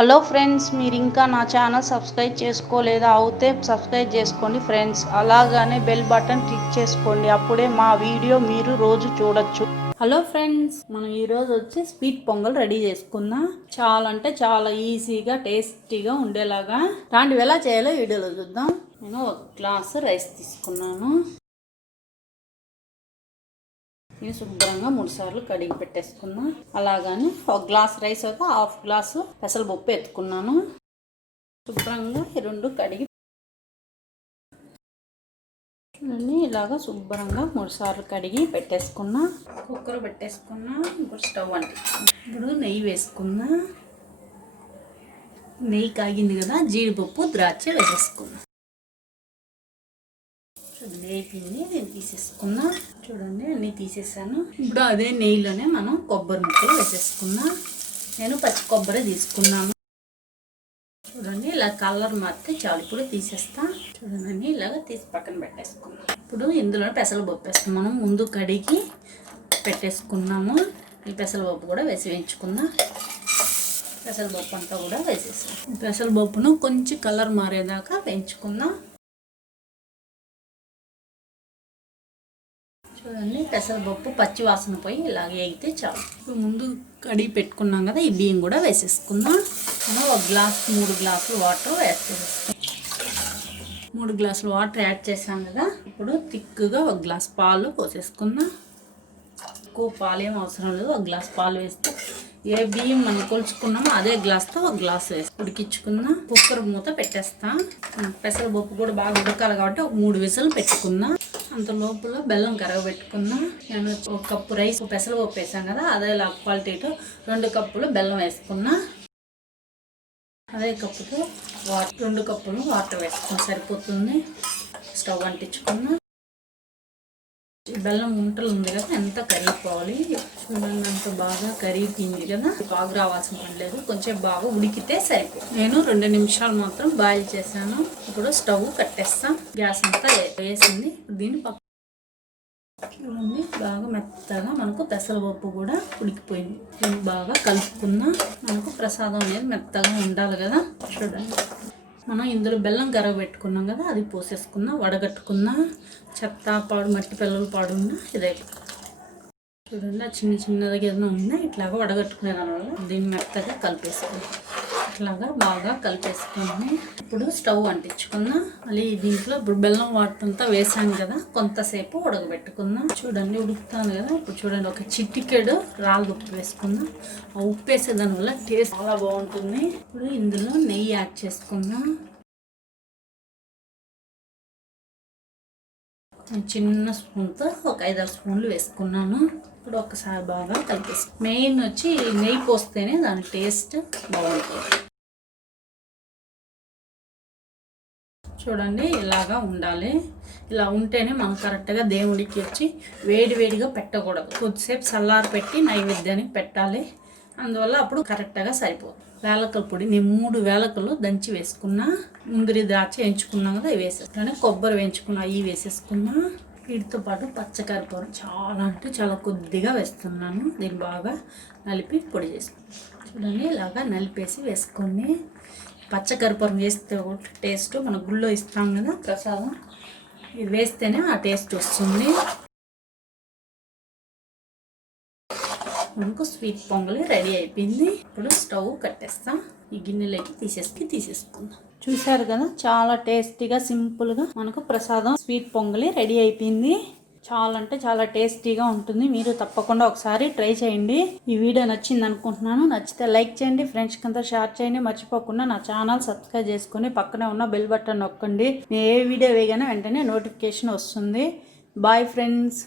Hello friends, మీరు ఇంకా నా ఛానల్ సబ్స్క్రైబ్ చేసుకోలేదా? అయితే సబ్స్క్రైబ్ చేసుకోండి ఫ్రెండ్స్. అలాగనే బెల్ బటన్ క్లిక్ చేసుకోండి. అప్పుడే మా వీడియో మీరు రోజు చూడొచ్చు. హలో ఫ్రెండ్స్, మనం ఈరోజు వచ్చి స్వీట్ పొంగల్ రెడీ చేసుకుందాం. చాలా అంటే చాలా ఈజీగా టేస్టీగా ఉండేలాగా. రాంటివి ఎలా చేయాలో వీడియోలో చూద్దాం. నేను ఒక గ్లాసు రైస్ తీసుకున్నాను. ఇది శుభ్రంగా 3 సార్లు కడిగి పెట్టేసుకున్నా. అలాగని ఒక గ్లాస్ రైస్ అయితే హాఫ్ గ్లాసు పెసరపప్పు ఎత్తుకున్నాను. శుభ్రంగా ఈ 2 కడిగి ఇలాగా శుభ్రంగా 3 సార్లు కడిగి పెట్టేసుకున్నా. కుక్కర్ పెట్టేసుకున్నా. ఇప్పుడు స్టవ్ అంటించుకున్నా. ఇప్పుడు నెయ్యి వేసుకున్నా. నెయ్యి కాగింది కదా, జీడిపప్పు ద్రాక్ష వేసేసుకున్నా. వేపింది నేను తీసేసుకున్నా. చూడండి అన్నీ తీసేసాను. ఇప్పుడు అదే నెయ్యిలోనే మనం కొబ్బరి ముక్కలు వేసేసుకున్నా. నేను పచ్చి కొబ్బరి తీసుకున్నాను. చూడండి ఇలా కలర్ మారితే చాలు. ఇప్పుడు తీసేస్తా. చూడండి ఇలాగ తీసి పక్కన పెట్టేసుకున్నాం. ఇప్పుడు ఇందులో పెసరపప్పు వేస్తాం. మనం ముందు కడిగి పెట్టేసుకున్నాము. ఈ పెసరపప్పు కూడా వేయించుకుందాం. పెసరపప్పు అంతా కూడా వేసేసాం. పెసరపప్పును కొంచెం కలర్ మారేదాకా వేయించుకుందాం. చూడండి పెసరపప్పు పచ్చి వాసన పోయి ఇలాగే అయితే చాలు. ఇప్పుడు ముందు కడిగి పెట్టుకున్నాం కదా, ఈ బియ్యం కూడా వేసేసుకుందాం. మనం ఒక గ్లాస్ 3 గ్లాసులు వాటర్ యాడ్ చేసేస్తాం. 3 గ్లాసులు వాటర్ యాడ్ చేసాం కదా, ఇప్పుడు థిక్గా ఒక గ్లాస్ పాలు పోసేసుకుందాం. ఎక్కువ పాలు ఏం అవసరం లేదు. ఒక గ్లాస్ పాలు వేస్తే ఏ బియ్యం మనం కొలుచుకున్నామో అదే గ్లాస్తో ఒక గ్లాస్ వేసి ఉడికించుకుందాం. కుక్కర్ మూత పెట్టేస్తాం. పెసరపప్పు కూడా బాగా ఉడకాలి కాబట్టి ఒక 3 విజిల్ పెట్టుకుందాం. అంత లోపల బెల్లం కరగబెట్టుకున్నా. నేను ఒక కప్పు రైస్ పెసరపప్పు వేసాం కదా, అదే క్వాలిటీతో 2 కప్పులు బెల్లం వేసుకున్నా. అదే కప్పుతో 2 కప్పులు వాటర్ వేసుకుని సరిపోతుంది. స్టవ్ అంటించుకున్నా. బెల్లం ఉంటలు ఉంది కదా, ఎంత కరిగిపోవాలి. చూడండి అంత బాగా కరిగిపోయింది కదా, బాగా రావాల్సిన పని లేదు. కొంచెం బాగా ఉడికితే సరిపోతుంది. నేను 2 నిమిషాలు మాత్రం బాయిల్ చేశాను. ఇప్పుడు స్టవ్ కట్టేస్తాం. గ్యాస్ అంతా వేసింది. దీన్ని చూడండి బాగా మెత్తగా మనకు పెసరపప్పు కూడా ఉడికిపోయింది. దీన్ని బాగా కలుపుకున్నా. మనకు ప్రసాదం అనేది మెత్తగా ఉండాలి కదా. చూడండి మనం ఇందులో బెల్లం కరగబెట్టుకున్నాం కదా, అది పోసేసుకున్నా. వడగట్టుకున్నా. చెత్త పాడు మట్టి పిల్లలు పాడు ఉన్నా ఇదే. చూడండి చిన్న చిన్నదిగా ఏదైనా ఉన్నా ఇట్లాగా వడగట్టుకునే దానివల్ల దీన్ని మెత్తగా కలిపేసుకున్నాం. ఇట్లాగా బాగా కలిపేసుకుని ఇప్పుడు స్టవ్ అంటించుకున్నా. మళ్ళీ దీంట్లో ఇప్పుడు బెల్లం వాటర్ అంతా వేసాం కదా, కొంతసేపు ఉడకబెట్టుకుందాం. చూడండి ఉడుకుతాను కదా. ఇప్పుడు చూడండి ఒక చిటికెడు రాళ్ళ ఉప్పు వేసుకుందాం. ఆ ఉప్పు వేసే దానివల్ల టేస్ట్ చాలా బాగుంటుంది. ఇప్పుడు ఇందులో నెయ్యి యాడ్ చేసుకుందాం. చిన్న స్పూన్తో ఒక 5-6 స్పూన్లు వేసుకున్నాను. ఇప్పుడు ఒకసారి బాగా కలిపేస్తాం. మెయిన్ వచ్చి నెయ్యి పోస్తేనే దాని టేస్ట్ బాగుంటుంది. చూడండి ఇలాగా ఉండాలి. ఇలా ఉంటేనే మనం కరెక్ట్గా దేవుడికి వచ్చి వేడివేడిగా పెట్టకూడదు. కొద్దిసేపు చల్లారి పెట్టి నైవేద్యానికి పెట్టాలి. అందువల్ల అప్పుడు కరెక్ట్గా సరిపోతుంది. వేలకల పొడి నేను 3 వేలకలు దంచి వేసుకున్నా. ముందరి ద్రాక్ష వేయించుకున్నాం కదా, అవి వేసేసుకున్నా. కొబ్బరి వేయించుకున్నా, అవి వేసేసుకున్నా. వీటితో పాటు పచ్చకర్పూరం చాలా అంటే చాలా కొద్దిగా వేస్తున్నాను. దీన్ని బాగా నలిపి పొడి చేసుకున్నాను. చూడండి ఇలాగా నలిపేసి వేసుకొని, పచ్చకర్పూరం వేస్తే టేస్ట్ మన గుళ్ళో ఇస్తాం కదా ప్రసాదం, ఇది వేస్తేనే ఆ టేస్ట్ వస్తుంది. మనకు స్వీట్ పొంగలి రెడీ అయిపోయింది. ఇప్పుడు స్టవ్ కట్టేస్తాం. ఈ గిన్నెలోకి తీసేసుకుందాం. చూసారు కదా, చాలా టేస్టీగా సింపుల్గా మనకు ప్రసాదం స్వీట్ పొంగలి రెడీ అయిపోయింది. చాలా అంటే చాలా టేస్టీగా ఉంటుంది. మీరు తప్పకుండా ఒకసారి ట్రై చేయండి. ఈ వీడియో నచ్చింది అనుకుంటున్నాను. నచ్చితే లైక్ చేయండి, ఫ్రెండ్స్కి అంతా షేర్ చేయండి. మర్చిపోకుండా నా ఛానల్ సబ్స్క్రైబ్ చేసుకొని పక్కనే ఉన్న బెల్ బటన్ నొక్కండి. నేను ఏ వీడియో వేయగానే వెంటనే నోటిఫికేషన్ వస్తుంది. Bye friends.